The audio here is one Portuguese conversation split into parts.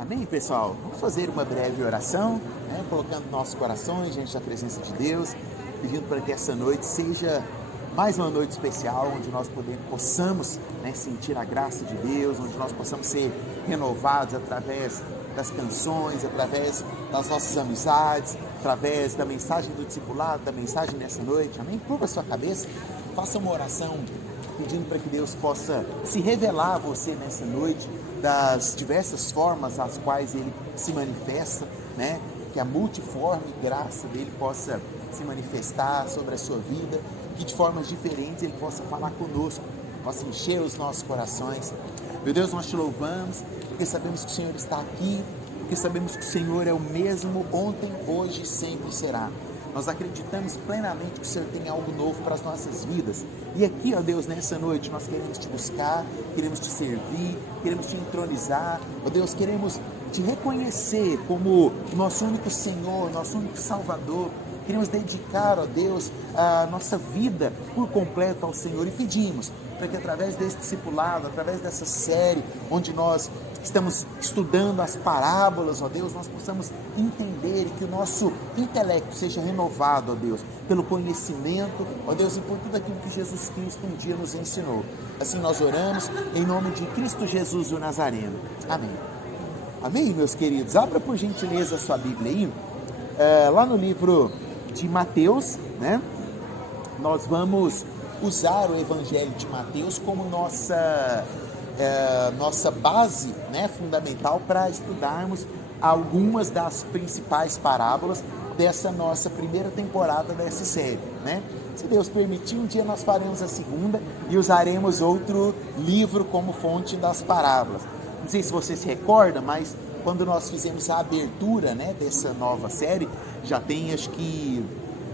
Amém, pessoal? Vamos fazer uma breve oração, colocando nossos corações diante da presença de Deus, pedindo para que essa noite seja mais uma noite especial, onde nós possamos sentir a graça de Deus, onde nós possamos ser renovados através das canções, através das nossas amizades, através da mensagem do discipulado, da mensagem nessa noite. Amém? Curva a sua cabeça, faça uma oração pedindo para que Deus possa se revelar a você nessa noite, das diversas formas às quais Ele se manifesta, que a multiforme graça dEle possa se manifestar sobre a sua vida, que de formas diferentes Ele possa falar conosco, possa encher os nossos corações. Meu Deus, nós te louvamos, porque sabemos que o Senhor está aqui, porque sabemos que o Senhor é o mesmo ontem, hoje e sempre será. Nós acreditamos plenamente que o Senhor tem algo novo para as nossas vidas. E aqui, ó Deus, nessa noite, nós queremos te buscar, queremos te servir, queremos te entronizar. Ó Deus, queremos te reconhecer como nosso único Senhor, nosso único Salvador. Queremos dedicar, ó Deus, a nossa vida por completo ao Senhor e pedimos para que através desse discipulado, através dessa série, onde nós estamos estudando as parábolas, ó Deus, nós possamos entender e que o nosso intelecto seja renovado, ó Deus, pelo conhecimento, ó Deus, e por tudo aquilo que Jesus Cristo um dia nos ensinou. Assim nós oramos, em nome de Cristo Jesus o Nazareno. Amém. Amém, meus queridos? Abra por gentileza a sua Bíblia aí, lá no livro de Mateus, nós vamos usar o Evangelho de Mateus como nossa base, fundamental para estudarmos algumas das principais parábolas dessa nossa primeira temporada dessa série, Se Deus permitir, um dia nós faremos a segunda e usaremos outro livro como fonte das parábolas. Não sei se você se recorda, mas quando nós fizemos a abertura, dessa nova série, já tem acho que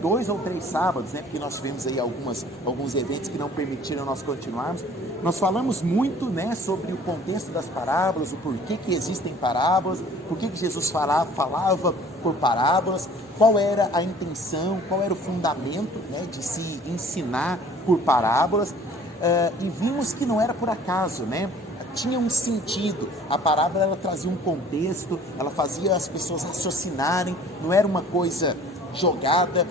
2 ou 3 sábados, porque nós tivemos aí alguns eventos que não permitiram nós continuarmos. Nós falamos muito, sobre o contexto das parábolas, o porquê que existem parábolas, por que Jesus falava por parábolas, qual era a intenção, qual era o fundamento, de se ensinar por parábolas, e vimos que não era por acaso, tinha um sentido. A parábola ela trazia um contexto, ela fazia as pessoas raciocinarem, não era uma coisa jogada,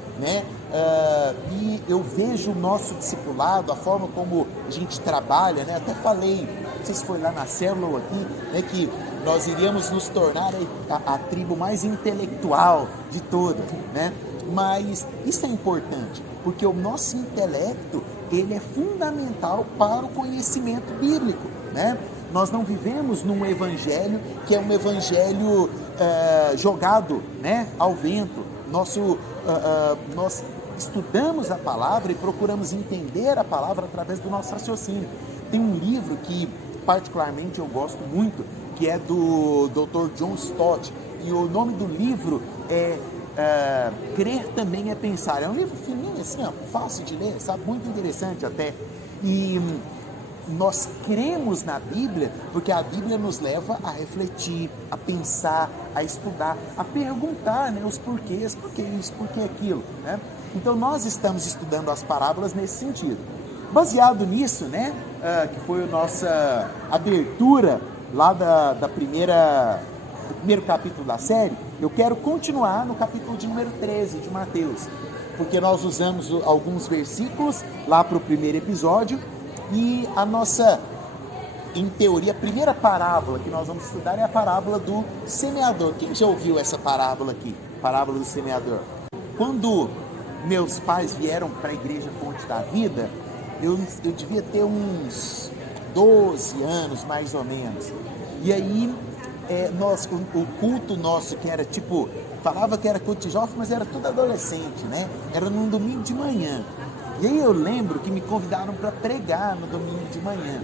e eu vejo o nosso discipulado, a forma como a gente trabalha, até falei, não sei se foi lá na célula ou aqui, que nós iríamos nos tornar a tribo mais intelectual de todas, mas isso é importante, porque o nosso intelecto, ele é fundamental para o conhecimento bíblico, Nós não vivemos num evangelho que é um evangelho jogado, ao vento. Nós estudamos a palavra e procuramos entender a palavra através do nosso raciocínio. Tem um livro que particularmente eu gosto muito, que é do Dr. John Stott, e o nome do livro é Crer Também é Pensar. É um livro fininho assim, fácil de ler, muito interessante até. E nós cremos na Bíblia porque a Bíblia nos leva a refletir, a pensar, a estudar, a perguntar, os porquês, por que isso, por que aquilo, Então nós estamos estudando as parábolas nesse sentido. Baseado nisso, que foi a nossa abertura lá do primeiro capítulo da série, eu quero continuar no capítulo de número 13 de Mateus, porque nós usamos alguns versículos lá para o primeiro episódio. E a nossa, em teoria, a primeira parábola que nós vamos estudar é a parábola do semeador. Quem já ouviu essa parábola aqui? Parábola do semeador. Quando meus pais vieram para a igreja Fonte da Vida, eu devia ter uns 12 anos, mais ou menos. E aí, o culto nosso, que era falava que era culto de jovens, mas era tudo adolescente, Era num domingo de manhã. E aí eu lembro que me convidaram para pregar no domingo de manhã.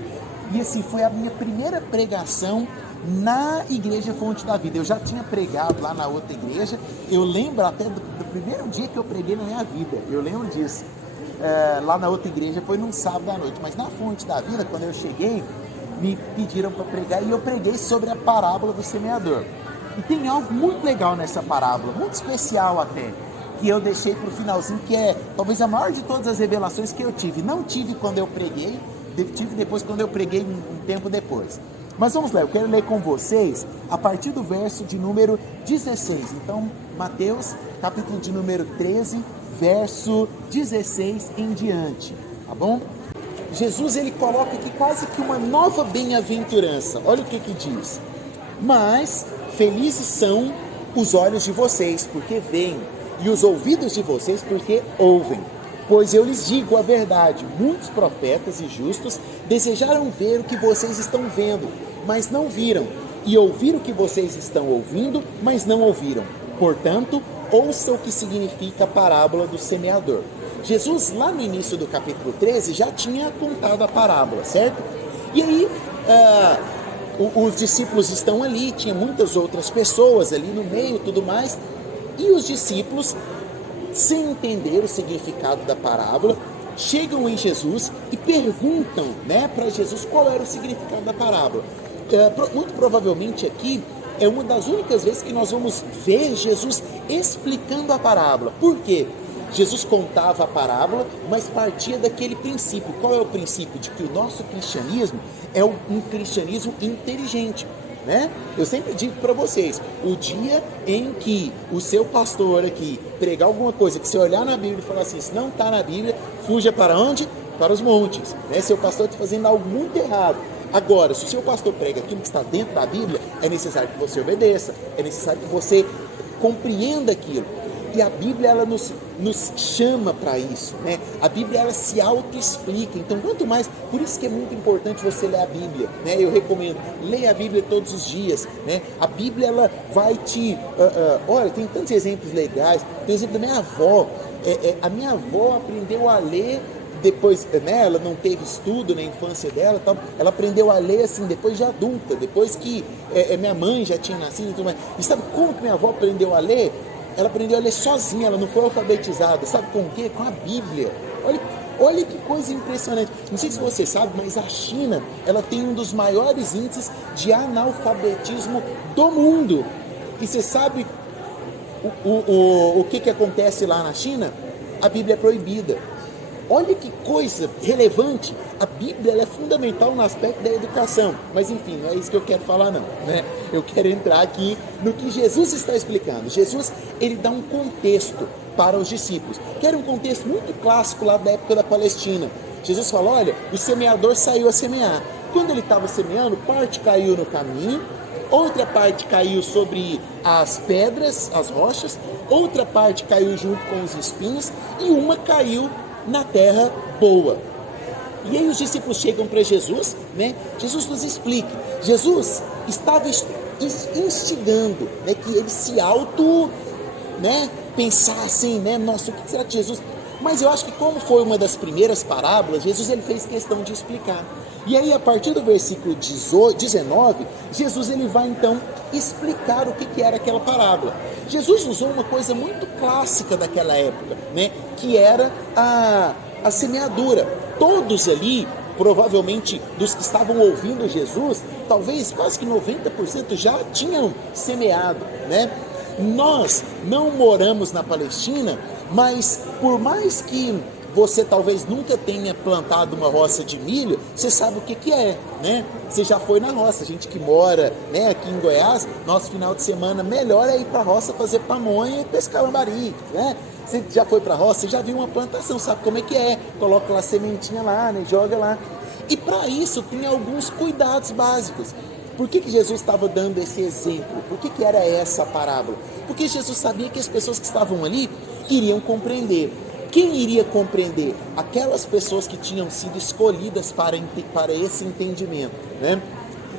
E assim, foi a minha primeira pregação na igreja Fonte da Vida. Eu já tinha pregado lá na outra igreja. Eu lembro até do primeiro dia que eu preguei na minha vida. Eu lembro disso. Lá na outra igreja foi num sábado à noite. Mas na Fonte da Vida, quando eu cheguei, me pediram para pregar. E eu preguei sobre a parábola do semeador. E tem algo muito legal nessa parábola, muito especial até, que eu deixei para o finalzinho, que é talvez a maior de todas as revelações que eu tive. Não tive quando eu preguei, tive depois quando eu preguei um tempo depois. Mas vamos lá, eu quero ler com vocês a partir do verso de número 16. Então, Mateus, capítulo de número 13, verso 16 em diante, tá bom? Jesus, ele coloca aqui quase que uma nova bem-aventurança. Olha o que diz. Mas felizes são os olhos de vocês, porque veem, e os ouvidos de vocês, porque ouvem. Pois eu lhes digo a verdade, muitos profetas e justos desejaram ver o que vocês estão vendo, mas não viram, e ouvir o que vocês estão ouvindo, mas não ouviram. Portanto, ouça o que significa a parábola do semeador. Jesus, lá no início do capítulo 13, já tinha contado a parábola, certo? E aí, os discípulos estão ali, tinha muitas outras pessoas ali no meio e tudo mais, e os discípulos, sem entender o significado da parábola, chegam em Jesus e perguntam, né, para Jesus qual era o significado da parábola. Muito provavelmente aqui é uma das únicas vezes que nós vamos ver Jesus explicando a parábola. Por quê? Jesus contava a parábola, mas partia daquele princípio. Qual é o princípio? De que o nosso cristianismo é um cristianismo inteligente, né? Eu sempre digo para vocês, o dia em que o seu pastor aqui pregar alguma coisa, que você olhar na Bíblia e falar assim, se não está na Bíblia, fuja para onde? Para os montes, né? Seu pastor está fazendo algo muito errado. Agora, se o seu pastor prega aquilo que está dentro da Bíblia, é necessário que você obedeça, é necessário que você compreenda aquilo. E a Bíblia, ela nos chama para isso, né? A Bíblia, ela se auto-explica. Então, quanto mais, por isso que é muito importante você ler a Bíblia, né? Eu recomendo, leia a Bíblia todos os dias, né? A Bíblia, ela vai te... olha, tem tantos exemplos legais. Tem o exemplo da minha avó. A minha avó aprendeu a ler depois, né? Ela não teve estudo na infância dela, tal. Ela aprendeu a ler assim, depois de adulta, depois que minha mãe já tinha nascido e tudo mais. E sabe como que minha avó aprendeu a ler? Ela aprendeu a ler sozinha, ela não foi alfabetizada. Sabe com o quê? Com a Bíblia. Olha que coisa impressionante. Não sei se você sabe, mas a China, ela tem um dos maiores índices de analfabetismo do mundo. E você sabe o que acontece lá na China? A Bíblia é proibida. Olha que coisa relevante. A Bíblia, ela é fundamental no aspecto da educação. Mas enfim, não é isso que eu quero falar não, né? Eu quero entrar aqui no que Jesus está explicando. Jesus, ele dá um contexto para os discípulos, que era um contexto muito clássico lá da época da Palestina. Jesus fala, olha, o semeador saiu a semear. Quando ele estava semeando, parte caiu no caminho, outra parte caiu sobre as pedras, as rochas, outra parte caiu junto com os espinhos e uma caiu na terra boa. E aí os discípulos chegam para Jesus, né? Jesus nos explica. Jesus estava instigando, né, que eles se pensassem, né? Nossa, o que será que Jesus... Mas eu acho que como foi uma das primeiras parábolas, Jesus, ele fez questão de explicar. E aí, a partir do versículo 19, Jesus, ele vai então explicar o que era aquela parábola. Jesus usou uma coisa muito clássica daquela época, né? Que era a semeadura. Todos ali, provavelmente dos que estavam ouvindo Jesus, talvez quase que 90% já tinham semeado, né? Nós não moramos na Palestina, mas por mais que você talvez nunca tenha plantado uma roça de milho, você sabe o que é, né? Você já foi na roça. A gente que mora, né, aqui em Goiás, nosso final de semana melhor é ir para a roça fazer pamonha e pescar lambari, né? Você já foi para a roça, você já viu uma plantação, sabe como é que é? Coloca lá a sementinha lá, né? Joga lá. E para isso tem alguns cuidados básicos. Por que Jesus estava dando esse exemplo? Por que era essa a parábola? Porque Jesus sabia que as pessoas que estavam ali iriam compreender. Quem iria compreender? Aquelas pessoas que tinham sido escolhidas para esse entendimento, né?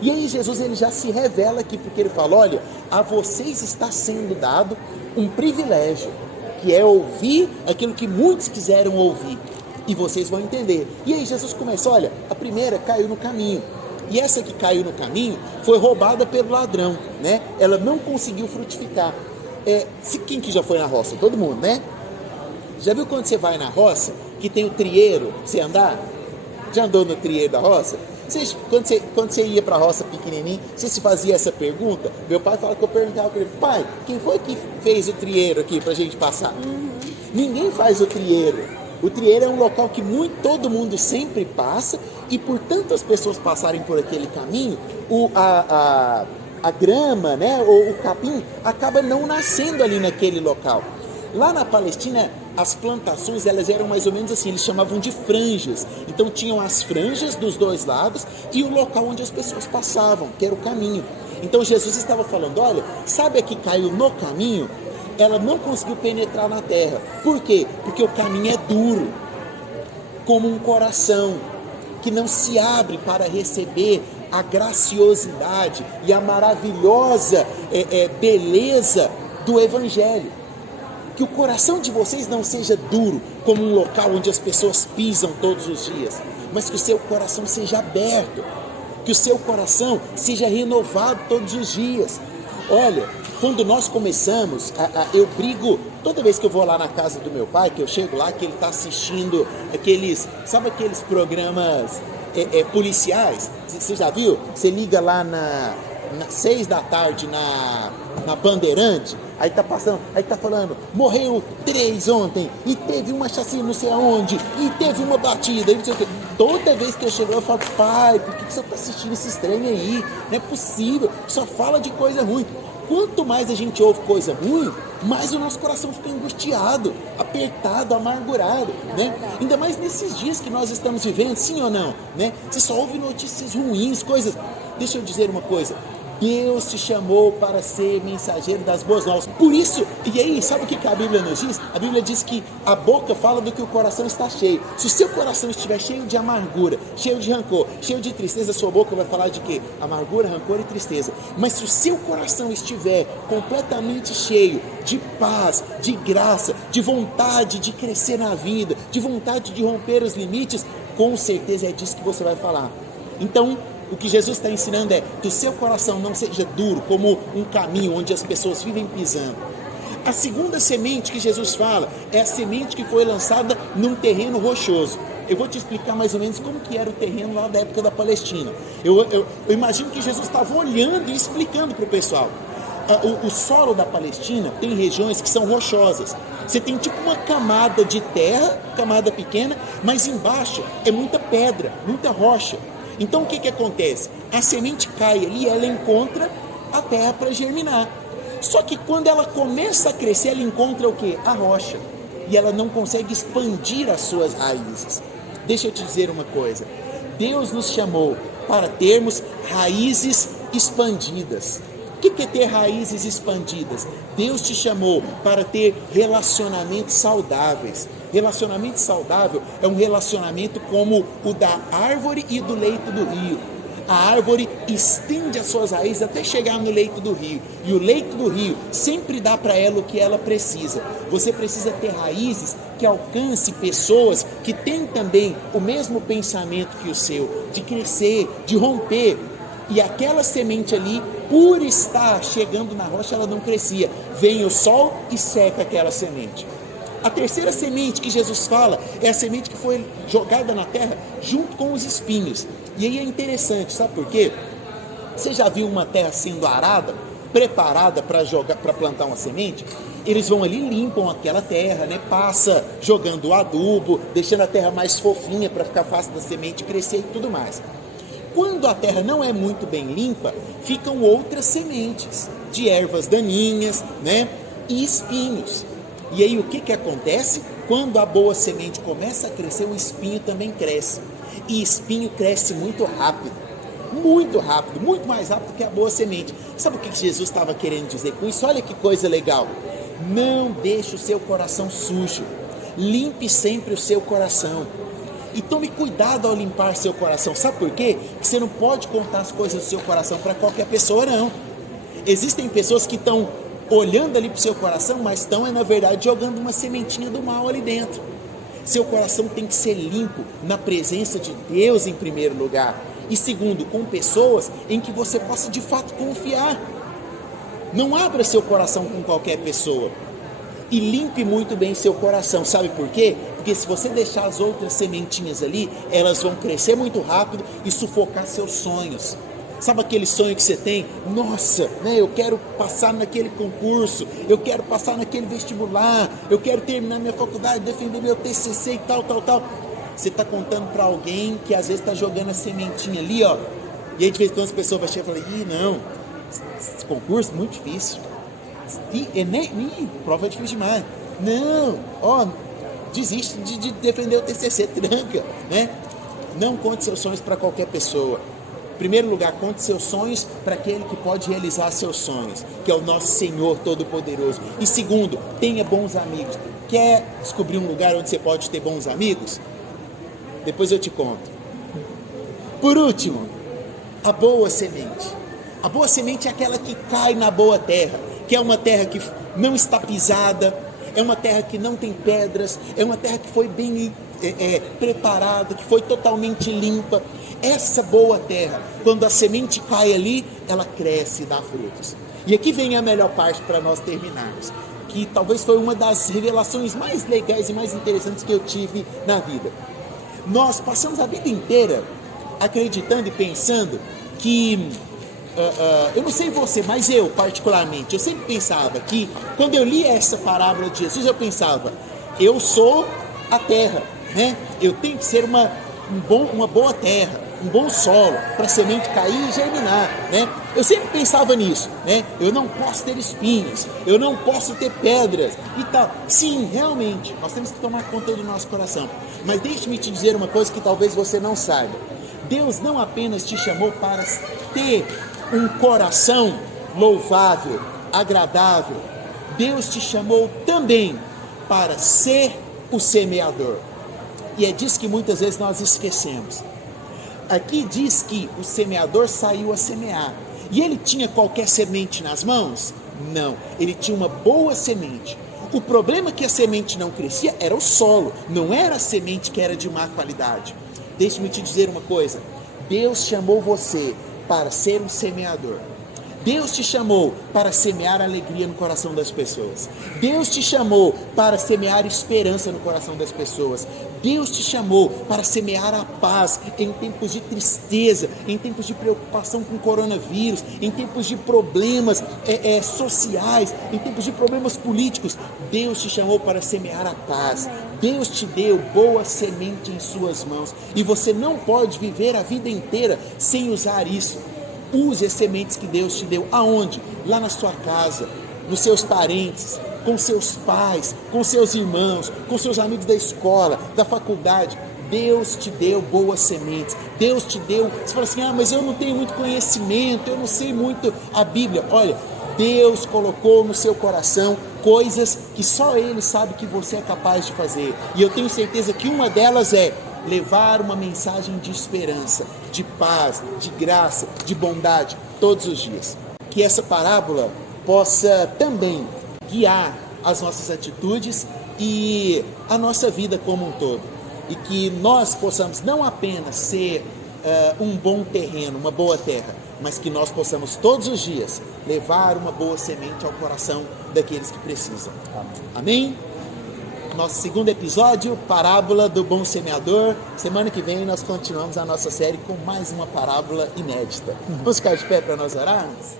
E aí Jesus, ele já se revela aqui, porque ele fala, olha, a vocês está sendo dado um privilégio, que é ouvir aquilo que muitos quiseram ouvir, e vocês vão entender. E aí Jesus começa, olha, a primeira caiu no caminho, e essa que caiu no caminho foi roubada pelo ladrão, né? Ela não conseguiu frutificar. Quem que já foi na roça? Todo mundo, né? Já viu quando você vai na roça, que tem o trieiro pra você andar? Já andou no trieiro da roça? Quando você ia para a roça pequenininho, você se fazia essa pergunta? Meu pai fala que eu perguntava para ele, pai, quem foi que fez o trieiro aqui para a gente passar? Ninguém faz o trieiro. O trieiro é um local que todo mundo sempre passa, e por tantas pessoas passarem por aquele caminho, a grama, né, ou o capim acaba não nascendo ali naquele local. Lá na Palestina, as plantações, elas eram mais ou menos assim, eles chamavam de franjas. Então tinham as franjas dos dois lados e o local onde as pessoas passavam, que era o caminho. Então Jesus estava falando, olha, sabe a que caiu no caminho? Ela não conseguiu penetrar na terra. Por quê? Porque o caminho é duro, como um coração que não se abre para receber a graciosidade e a maravilhosa beleza do Evangelho. Que o coração de vocês não seja duro, como um local onde as pessoas pisam todos os dias, mas que o seu coração seja aberto, que o seu coração seja renovado todos os dias. Olha, quando nós começamos, eu brigo, toda vez que eu vou lá na casa do meu pai, que eu chego lá, que ele está assistindo aqueles programas policiais, você já viu? Você liga lá nas 6 da tarde na Bandeirante, aí tá passando, aí tá falando, morreu 3 ontem, e teve uma chacina não sei aonde, e teve uma batida, e não sei o quê. Toda vez que eu chego eu falo, pai, por que você tá assistindo esse trem aí? Não é possível, só fala de coisa ruim. Quanto mais a gente ouve coisa ruim, mais o nosso coração fica angustiado, apertado, amargurado, né? Ainda mais nesses dias que nós estamos vivendo, sim ou não, né? Você só ouve notícias ruins, coisas. Deixa eu dizer uma coisa, Deus te chamou para ser mensageiro das boas novas. Por isso, e aí, sabe o que a Bíblia nos diz? A Bíblia diz que a boca fala do que o coração está cheio. Se o seu coração estiver cheio de amargura, cheio de rancor, cheio de tristeza, a sua boca vai falar de quê? Amargura, rancor e tristeza. Mas se o seu coração estiver completamente cheio de paz, de graça, de vontade de crescer na vida, de vontade de romper os limites, com certeza é disso que você vai falar. Então, o que Jesus está ensinando é que o seu coração não seja duro como um caminho onde as pessoas vivem pisando. A segunda semente que Jesus fala é a semente que foi lançada num terreno rochoso. Eu vou te explicar mais ou menos como que era o terreno lá da época da Palestina. Eu imagino que Jesus estava olhando e explicando para o pessoal. O solo da Palestina tem regiões que são rochosas. Você tem tipo uma camada de terra, camada pequena, mas embaixo é muita pedra, muita rocha. Então o que acontece? A semente cai ali, ela encontra a terra para germinar. Só que quando ela começa a crescer, ela encontra o quê? A rocha. E ela não consegue expandir as suas raízes. Deixa eu te dizer uma coisa. Deus nos chamou para termos raízes expandidas. O que é ter raízes expandidas? Deus te chamou para ter relacionamentos saudáveis. Relacionamento saudável é um relacionamento como o da árvore e do leito do rio. A árvore estende as suas raízes até chegar no leito do rio. E o leito do rio sempre dá para ela o que ela precisa. Você precisa ter raízes que alcance pessoas que têm também o mesmo pensamento que o seu, de crescer, de romper. E aquela semente ali, por estar chegando na rocha, ela não crescia. Vem o sol e seca aquela semente. A terceira semente que Jesus fala é a semente que foi jogada na terra junto com os espinhos. E aí é interessante, sabe por quê? Você já viu uma terra sendo arada, preparada para plantar uma semente? Eles vão ali, limpam aquela terra, né? Passa jogando o adubo, deixando a terra mais fofinha para ficar fácil da semente crescer e tudo mais. Quando a terra não é muito bem limpa, ficam outras sementes de ervas daninhas, né? E espinhos. E aí o que acontece? Quando a boa semente começa a crescer, o espinho também cresce. E espinho cresce muito rápido, muito mais rápido que a boa semente. Sabe o que Jesus estava querendo dizer com isso? Olha que coisa legal. Não deixe o seu coração sujo. Limpe sempre o seu coração. E tome cuidado ao limpar seu coração. Sabe por quê? Porque você não pode contar as coisas do seu coração para qualquer pessoa, não. Existem pessoas que estão olhando ali para o seu coração, mas estão, na verdade, jogando uma sementinha do mal ali dentro. Seu coração tem que ser limpo na presença de Deus em primeiro lugar. E segundo, com pessoas em que você possa de fato confiar. Não abra seu coração com qualquer pessoa. E limpe muito bem seu coração. Sabe por quê? Porque se você deixar as outras sementinhas ali, elas vão crescer muito rápido e sufocar seus sonhos. Sabe aquele sonho que você tem? Nossa, né, eu quero passar naquele concurso, eu quero passar naquele vestibular, eu quero terminar minha faculdade, defender meu TCC e tal. Você está contando para alguém que às vezes está jogando a sementinha ali, ó. E aí de vez em quando as pessoas vão chegar e falar, não, esse concurso é muito difícil. Prova é difícil demais. Não, ó, desiste de defender o TCC, tranca, né? Não conte seus sonhos para qualquer pessoa. Em primeiro lugar, conte seus sonhos para aquele que pode realizar seus sonhos, que é o nosso Senhor Todo-Poderoso. E segundo, tenha bons amigos. Quer descobrir um lugar onde você pode ter bons amigos? Depois eu te conto. Por último, a boa semente. A boa semente é aquela que cai na boa terra, que é uma terra que não está pisada, é uma terra que não tem pedras, é uma terra que foi bem preparada, que foi totalmente limpa. Essa boa terra, quando a semente cai ali, ela cresce e dá frutos. E aqui vem a melhor parte para nós terminarmos, que talvez foi uma das revelações mais legais e mais interessantes que eu tive na vida. Nós passamos a vida inteira acreditando e pensando que, eu não sei você, mas eu particularmente, eu sempre pensava que, quando eu li essa parábola de Jesus, eu pensava, eu sou a terra, né? Eu tenho que ser uma boa terra, um bom solo, para a semente cair e germinar, né? Eu sempre pensava nisso, né? Eu não posso ter espinhos, eu não posso ter pedras e tal. Sim, realmente, nós temos que tomar conta do nosso coração. Mas deixe-me te dizer uma coisa que talvez você não saiba. Deus não apenas te chamou para ter um coração louvável, agradável. Deus te chamou também para ser o semeador. E é disso que muitas vezes nós esquecemos. Aqui diz que o semeador saiu a semear. E ele tinha qualquer semente nas mãos? Não, ele tinha uma boa semente. O problema é que a semente não crescia era o solo, não era a semente que era de má qualidade. Deixe-me te dizer uma coisa, Deus chamou você para ser um semeador. Deus te chamou para semear alegria no coração das pessoas. Deus te chamou para semear esperança no coração das pessoas. Deus te chamou para semear a paz em tempos de tristeza, em tempos de preocupação com o coronavírus, em tempos de problemas sociais, em tempos de problemas políticos. Deus te chamou para semear a paz. Deus te deu boa semente em suas mãos e você não pode viver a vida inteira sem usar isso. Use as sementes que Deus te deu. Aonde? Lá na sua casa, nos seus parentes, com seus pais, com seus irmãos, com seus amigos da escola, da faculdade. Deus te deu boas sementes. Deus te deu. Você fala assim, mas eu não tenho muito conhecimento, eu não sei muito a Bíblia. Olha, Deus colocou no seu coração coisas que só Ele sabe que você é capaz de fazer. E eu tenho certeza que uma delas é levar uma mensagem de esperança, de paz, de graça, de bondade, todos os dias. Que essa parábola possa também guiar as nossas atitudes e a nossa vida como um todo. E que nós possamos não apenas ser um bom terreno, uma boa terra, mas que nós possamos todos os dias levar uma boa semente ao coração daqueles que precisam. Amém? Nosso segundo episódio, parábola do bom semeador. Semana que vem nós continuamos a nossa série com mais uma parábola inédita. Vamos ficar de pé para nós orarmos?